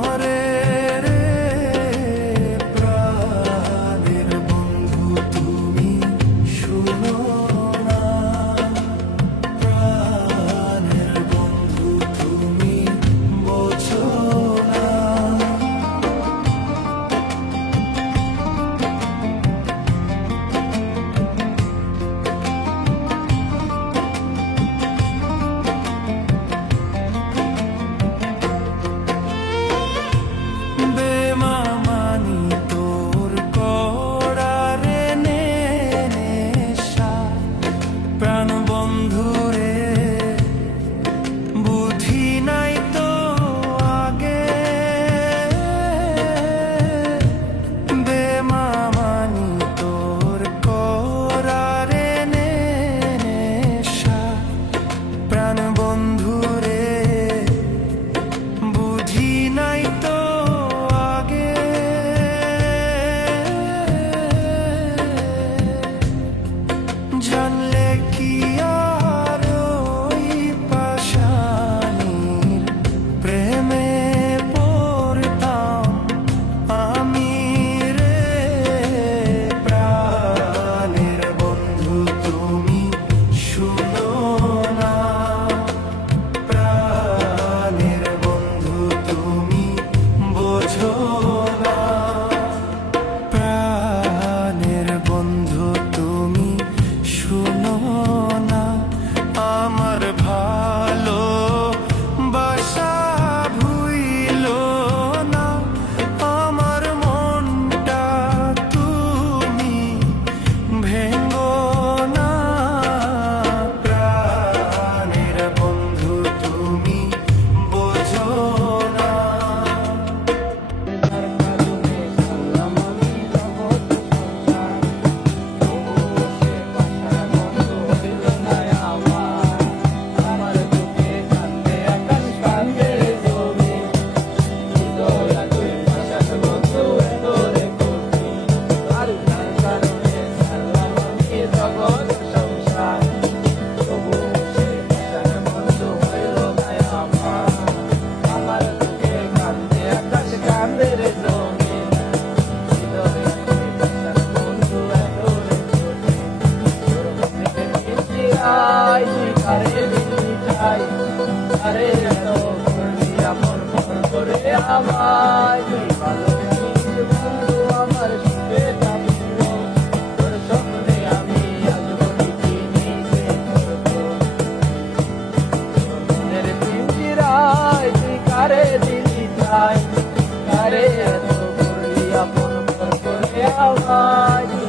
more মিঠাই আরে মিঠাই আরে এত করবি আমার মন করে আমায়। ভালোবাসিস বন্ধু, আমার সুখে থাকিব তোর সঙ্গে আমি আজীবনী কিনিতে করব মনের পিঞ্জিরায় তুই কারে দিলি ঠাই কারে এত করবি আপন মন করে আমায়।